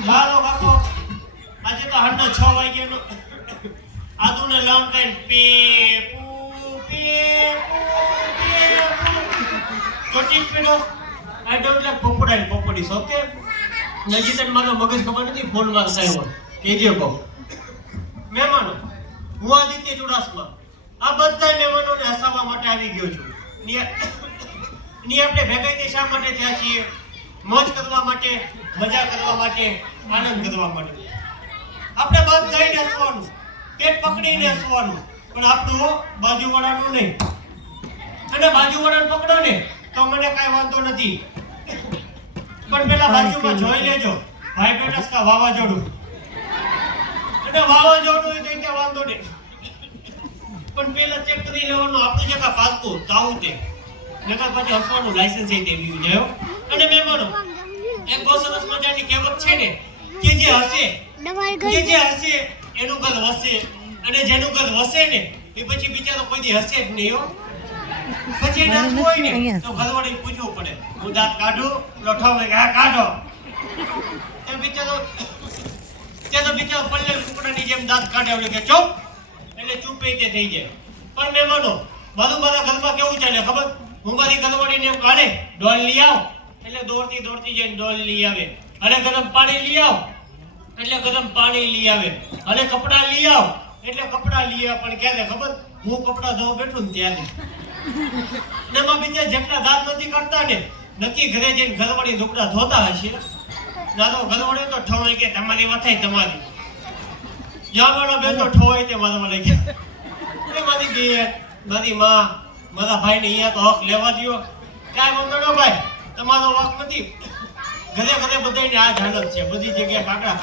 હાલો કાકો આજે તો હંડા 6 વાગ્યાનો આદુને લંગ કઈ પે ચોટી પીડો આઈ ડોન્ટ લાઈક પોપડીસ ઓકે નજી તને મારો મગજ ખબર નથી ફોન માં થયો કેજો કહો મહેમાનો હું આદિત્ય ચુડાસમા આ બધા મહેમાનોને હસાવવા માટે આવી ગયો છું ની આપણે ભેગા થઈ શા માટે થયા છીએ મોજ કરવા માટે મજા કરવા માટે આનંદ કરવા માટે આપણે બધાને હસવાનું પેટ પકડીને હસવાનું પણ આપણું બાજુવાળાનું નહીં અને બાજુવાળાને પકડો ને તો મને કાંઈ વાંધો નથી પણ પેલા બાજુમાં જોઈ લેજો ભાઈ બેટસ કા વાવાઝોડું અને વાવાઝોડું એ તો વાંધો નહીં પણ પેલા ચેક કરી લેવાનું આપણું જે કા પાકું તાવું તે નકર પછી હસવાનું લાયસન્સ એ દેવી જાય અને મહેમાનો એક બહુ સરસ મજાની કહેવત છે ને કે જે હસે એનું ઘર વસે અને જેનું ઘર વસે ને એ પછી બિચારો કોઈ દી હસે જ નહીં હો પછી ના હોય ને તો ઘરવાળી પૂછવું પડે હું દાંત કાઢું લઠાવે કે આ કાઢો એ બિચારો પલ્લેલ કુકડાની જેમ દાંત કાઢે એટલે કે ચૂપ એટલે ચૂપ એ થઈ જાય પણ મહેમાનો બધા ઘરમાં કેવું ચાલે ખબર હું મારી ઘરવાળીને એમ કાઢે ડોલ લઈ આવ એટલે દોડતી જઈને ડોલ લઈ આવે અને ગરમ પાણી લઈ આવ એટલે ગરમ પાણી લઈ આવે અને કપડા લઈ આવ એટલે કપડા લઈ આવે પણ ક્યારે ખબર હું કપડા ધોવા બેઠું ને ત્યારે એમાં બીજા જેટલા દાંત નથી કાઢતા ને નક્કી ઘરે જઈને ઘરવાળી ઢોકળા ધોતા હશે ના તો ઘરવાળી તો ઠવાય કે તમારી વથાય તમારી જાવાનો બે તો ઠવાય તે મારા કે એ મારી ગઈ મારી માં મારા ભાઈને અહીંયા તો હક લેવા દો કાંઈ વાંધો ન ભાઈ તમારો હક નથી ઘરે બધાને આ જ હાલત છે બધી જગ્યાએ કાકડા